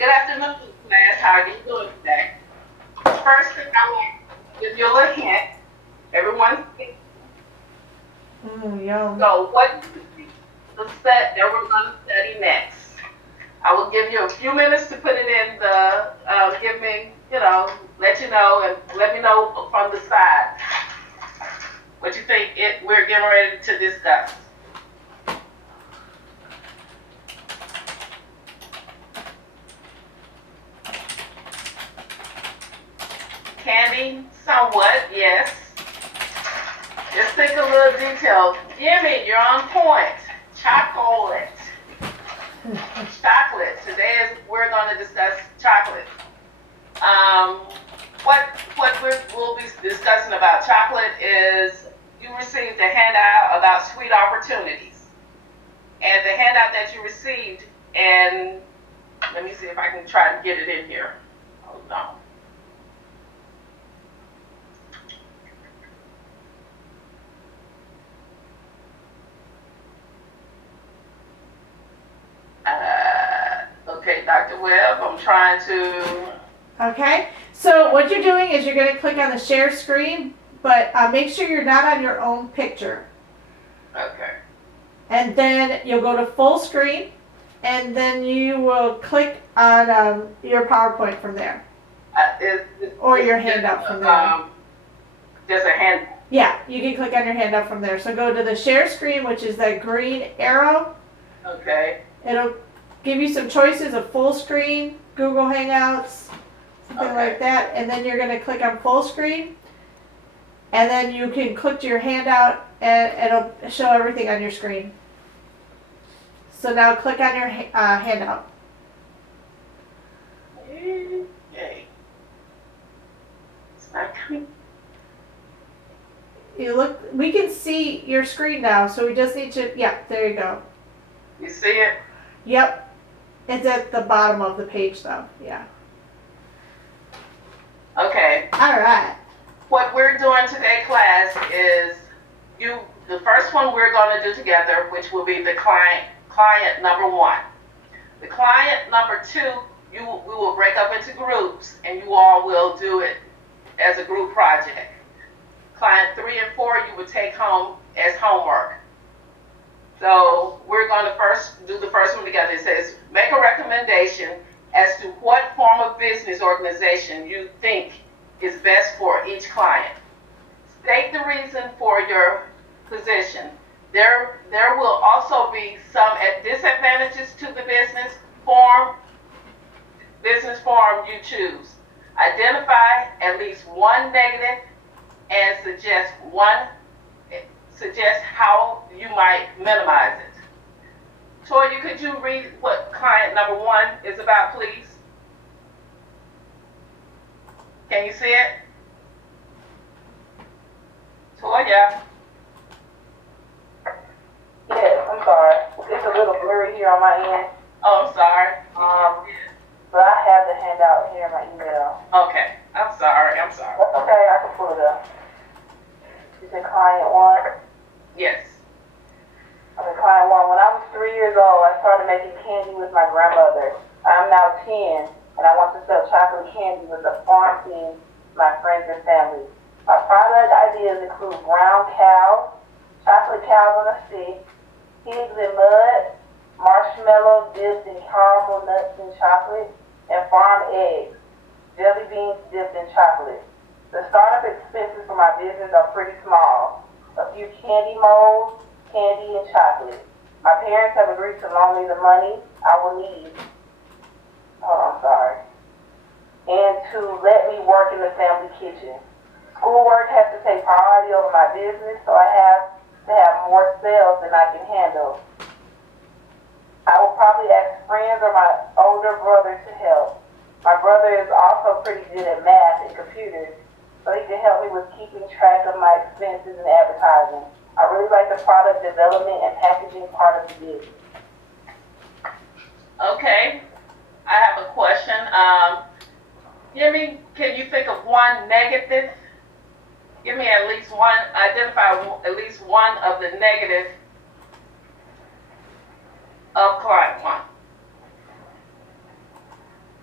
Good afternoon, class. How are you doing today? First thing I want to give you a little hint. Everyone's Yum. so what do you think the set that we're going to study next? I will give you a few minutes to put it in the, give me, let you know and let me know from the side what you think we're getting ready to discuss. Candy, somewhat, yes. Just think a little detail. Jimmy, you're on point. Chocolate. Chocolate. Today we're going to discuss chocolate. What we'll be discussing about chocolate is you received a handout about sweet opportunities. And the handout that you received, and let me see if I can try to get it in here. Hold on. Okay, Dr. Webb, I'm trying to. Okay, so what you're doing is you're going to click on the share screen, but make sure you're not on your own picture. Okay. And then you'll go to full screen, and then you will click on your PowerPoint from there. Or your handout from there. Just a hand. Yeah, you can click on your handout from there. So go to the share screen, which is that green arrow. Okay. It'll give you some choices of full screen, Google Hangouts, something like that. And then you're going to click on full screen. And then you can click to your handout and it'll show everything on your screen. So now click on your handout. Okay. It's not coming. We can see your screen now, so we just need to, yeah, there you go. You see it? Yep. It's at the bottom of the page though, yeah. Okay. All right. What we're doing today, class, is the first one we're going to do together, which will be the client number 1. The client number 2, we will break up into groups, and you all will do it as a group project. Client 3 and 4, you would take home as homework. So we're going to first do the first one together. It says, make a recommendation as to what form of business organization you think is best for each client. State the reason for your position. There will also be some disadvantages to the business form you choose. Identify at least one negative and suggest how you might minimize it. Toya, could you read what client number 1 is about, please? Can you see it? Toya? Yes, I'm sorry. It's a little blurry here on my end. Oh, I'm sorry. But I have the handout here in my email. Okay, I'm sorry. That's okay, I can pull it up. You said client 1? Yes. Okay, client 1. When I was 3 years old, I started making candy with my grandmother. I'm now 10, and I want to sell chocolate candy with a farm team, my friends and family. My product ideas include brown cows, chocolate cows on a stick, pigs in mud, marshmallow dipped in caramel nuts and chocolate, and farm eggs, jelly beans dipped in chocolate. The startup expenses for my business are pretty small. A few candy molds, candy, and chocolate. My parents have agreed to loan me the money I will need. And to let me work in the family kitchen. Schoolwork has to take priority over my business, so I have to have more sales than I can handle. I will probably ask friends or my older brother to help. My brother is also pretty good at math and computers, so he can help me with keeping track of my expenses and advertising. I really like the product development and packaging part of the business. Okay. I have a question. Jimmy, can you think of one negative? Give me at least one, identify at least one of the negative of client 1.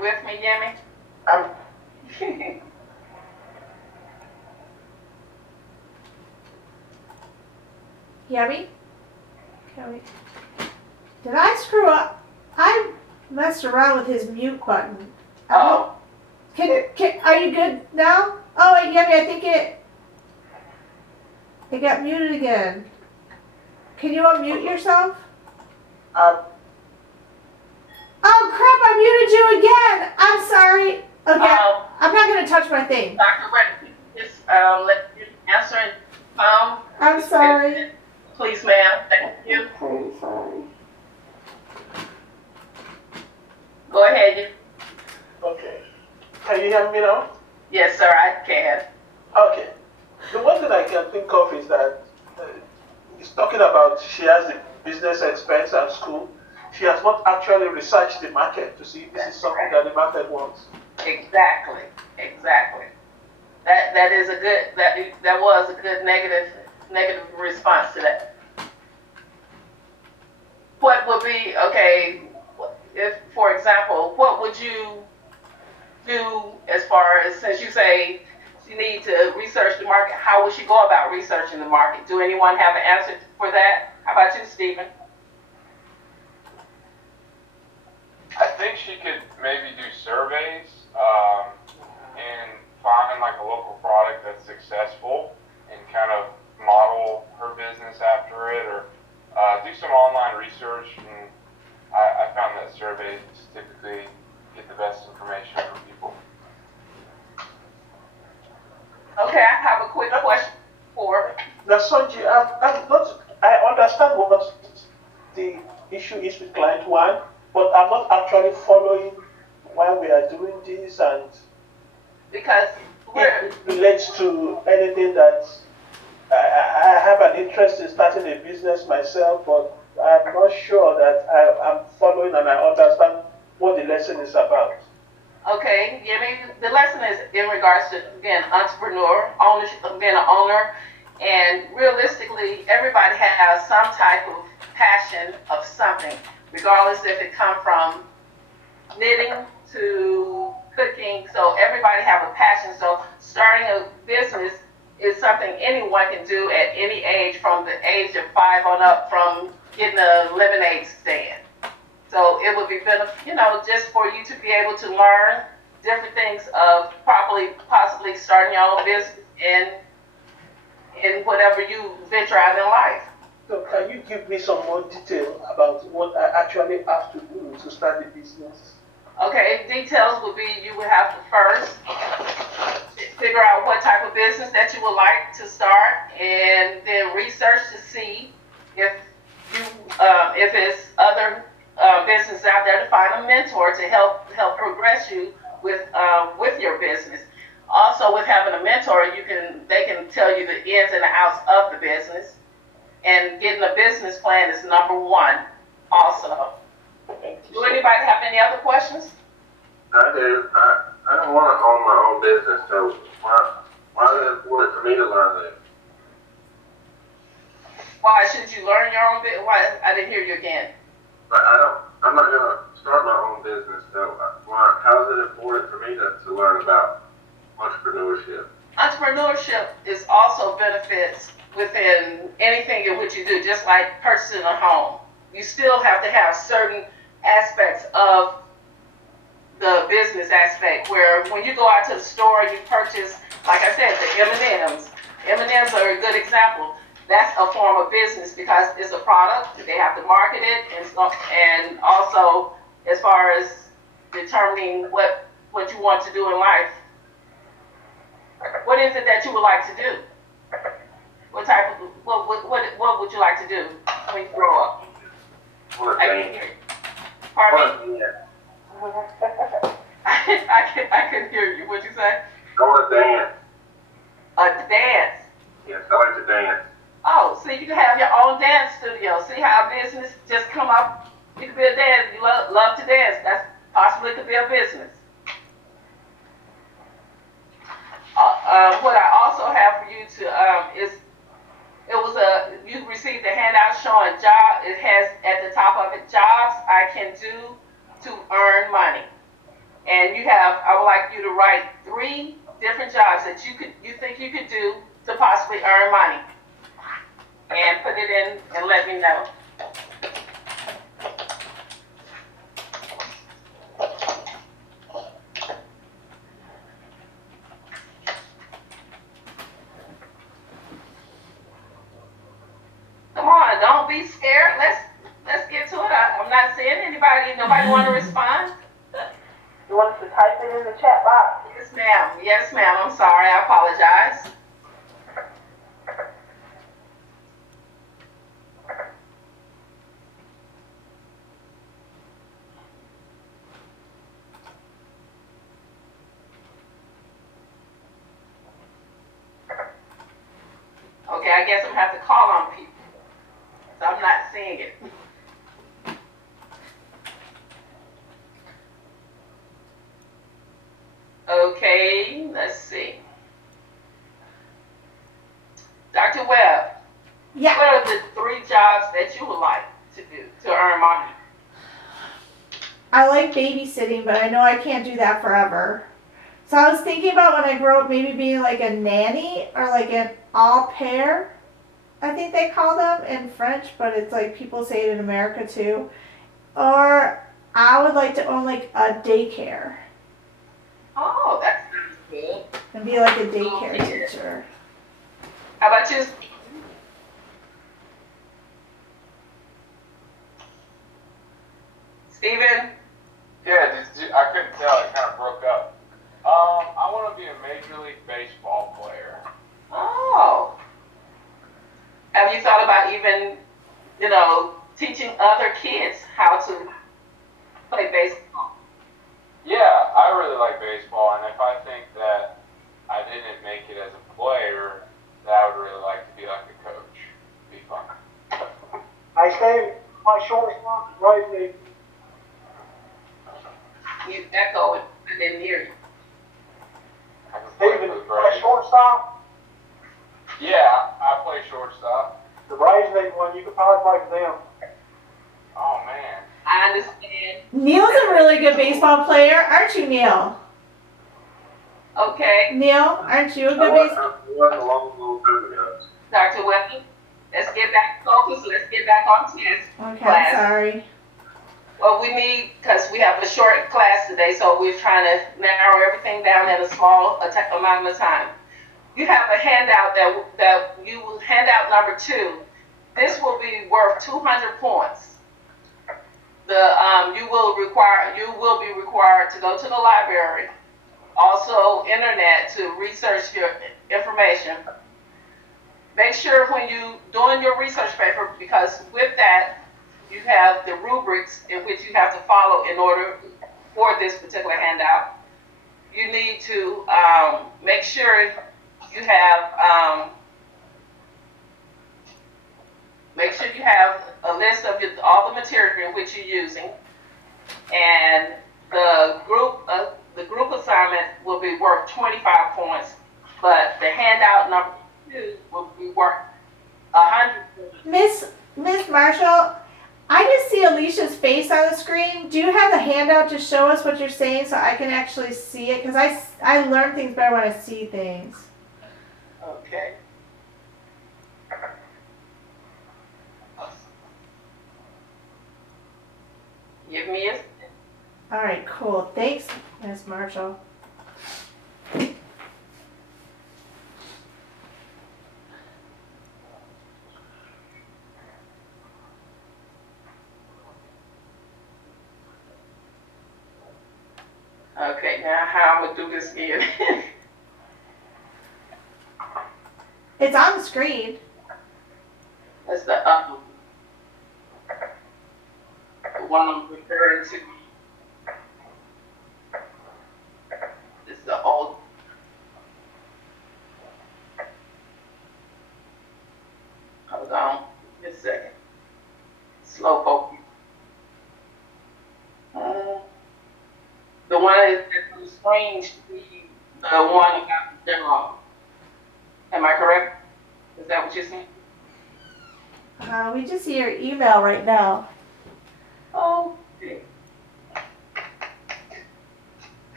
with me, Yemi? I'm Yummy? Can Did I screw up? I messed around with his mute button. Oh, Are you good now? Oh wait, Yummy, I think it got muted again. Can you unmute yourself? I'm Oh crap, I muted you again! I'm sorry. Okay, I'm not gonna touch my thing. Dr. Redden, just let you answer and I'm sorry. please, ma'am. Thank you. Okay, sorry. Go ahead. okay. Can you hear me now? Yes, sir, I can. Okay. The one thing I can think of is that he's talking about she has the business expense at school. She has not actually researched the market to see if this is something that the market wants. Exactly. That is a good that was a good negative response to that. What would be okay if, for example, what would you do as far as, since you say you need to research the market, how would she go about researching the market? Do anyone have an answer for that? How about you, Stephen? I think she could maybe do surveys and find like a local product that's successful and kind of model her business after it, or do some online research. And I found that surveys typically get the best information from people. Okay, I have a quick question for. Now, Sonji, I understand what the issue is with client one, but I'm not actually following why we are doing this, and Because it relates to anything that I have an interest in starting a business myself, but I'm not sure that I'm following and I understand what the lesson is about. okay, the lesson is in regards to, again, entrepreneur, ownership, being an owner, and realistically, everybody has some type of passion of something, regardless if it come from knitting to cooking. So everybody have a passion. So starting a business is something anyone can do at any age, from the age of 5 on up, from getting a lemonade stand. So it would be just for you to be able to learn different things of possibly starting your own business in whatever you venture out in life. So can you give me some more detail about what I actually have to do to start the business? Okay, details would be you would have to first figure out what type of business that you would like to start, and then research to see if it's other businesses out there, to find a mentor to help progress you with your business. Also, with having a mentor, they can tell you the ins and the outs of the business, and getting a business plan is number one. Also, do anybody have any other questions? I do. I don't want to own my own business, so why is it important for me to learn that? Why should you learn your own business? Why? I didn't hear you again. But I'm not going to start my own business, so how is it important for me to learn about entrepreneurship? Entrepreneurship is also benefits within anything in which you do, just like purchasing a home. You still have to have certain aspects of the business aspect, where when you go out to the store, you purchase, like I said, the M&Ms. M&Ms are a good example. That's a form of business because it's a product. They have to market it, and also as far as determining what you want to do in life. What is it that you would like to do? What would you like to do when you grow up? I want to I can dance. hear you. Pardon me? I couldn't hear you. What'd you say? I want to dance. A dance. Yes, I like to dance. Oh, so you can have your own dance studio. See how business just come up? You could be a dance. You love to dance. That's possibly could be a business. What I also have for you to is you received a handout showing job. It has at the top of it jobs I can do to earn money. And I would like you to write 3 different jobs that you think you could do to possibly earn money. And put it in and let me know. Come on, don't be scared. Let's get to it. I'm not seeing nobody want to respond? You want us to type it in the chat box? Yes, ma'am. Yes, ma'am. I'm sorry. I apologize. Okay, I guess I'm gonna have to call on people. So I'm not seeing it. Okay, let's see. Dr. Webb, Yeah. what are the 3 jobs that you would like to do to earn money? I like babysitting, but I know I can't do that forever. So I was thinking about when I grow up maybe being like a nanny or like an au pair. I think they call them in French, but it's like people say it in America too. Or I would like to own like a daycare Oh, that sounds good. and be like a daycare teacher. How about you? Steven? Yeah, I couldn't tell. It kind of broke up. I want to be a Major League Baseball player. Oh. Have you thought about even, teaching other kids how to play baseball? Yeah, I really like baseball, and if I think that I didn't make it as a player, that I would really like to be like a coach. It'd be fun. I say my shortstop, right leg. You echoed. I didn't hear you. I can play Steven, for the my Braves. shortstop, Yeah, I play shortstop. the Braves need one. You could probably play for them. Oh man. I understand. Neil's a really good baseball player, aren't you, Neil? Okay, Neil, aren't you a I good was baseball? a long time ago. Dr. Wesley, let's get back focused. Let's get back on task. Okay, Class. sorry. Well, we need, because we have a short class today, so we're trying to narrow everything down in a small amount of time. You have a handout that you will, handout number 2. This will be worth 200 points. You will be required to go to the library, also internet, to research your information. Make sure when you doing your research paper, because with that you have the rubrics in which you have to follow in order for this particular handout. You need to make sure you have a list of all the material which you're using, and the group assignment will be worth 25 points, but the handout number 2 will be worth 100 points. Miss Marshall, I just see Alicia's face on the screen. Do you have the handout to show us what you're saying so I can actually see it? Because I learn things better when I see things. Okay. Give me a. All right, cool. Thanks, Miss Marshall. Okay, now how I'm gonna do this again? It's on the screen. That's the one I'm referring to. This is the old. Hold on, just a second. Slow focus. The one that's on the screen should be the one about the demo. Am I correct? Is that what you're saying? We just see your email right now. Oh, okay.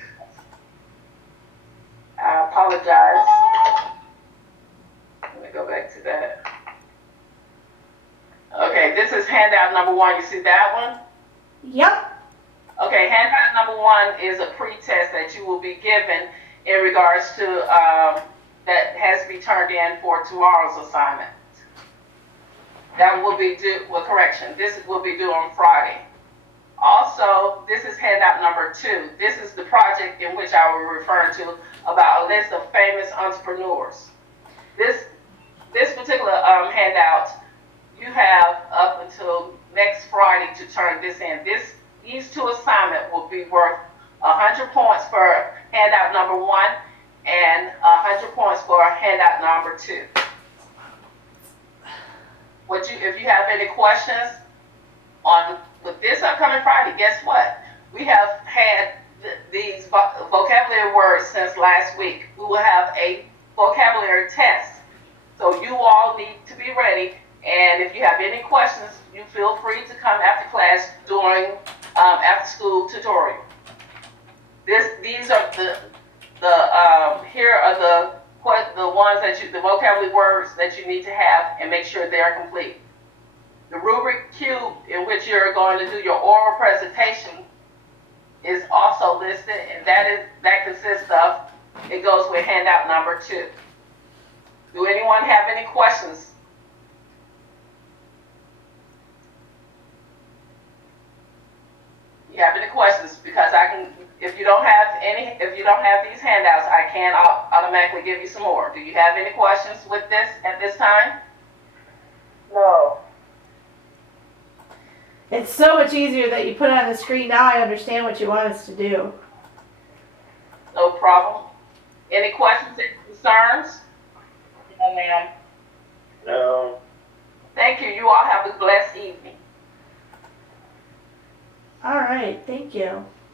Okay, this is handout number 1. You see that one? Yep. Okay, handout number 1 is a pre-test that you will be given in regards to, that has to be turned in for tomorrow's assignment. That will be due, well, correction, this will be due on Friday. Also, this is handout number 2. This is the project in which I will refer to about a list of famous entrepreneurs. This particular handout, you have up until next Friday to turn this in. These 2 assignments will be worth 100 points for handout number 1 and 100 points for handout number 2. If you have any questions on with this upcoming Friday, guess what? We have had these vocabulary words since last week. We will have a vocabulary test. So you all need to be ready. And if you have any questions, you feel free to come after class during after school tutorial. These are here are the ones the vocabulary words that you need to have and make sure they are complete. The rubric cube in which you're going to do your oral presentation is also listed, and that consists of, it goes with handout number 2. Do anyone have any questions? You have any questions? Because if you don't have these handouts, I can automatically give you some more. Do you have any questions with this at this time? No. It's so much easier that you put it on the screen. Now I understand what you want us to do. No problem. Any questions and concerns? No, ma'am. No. Thank you. You all have a blessed evening. All right, thank you.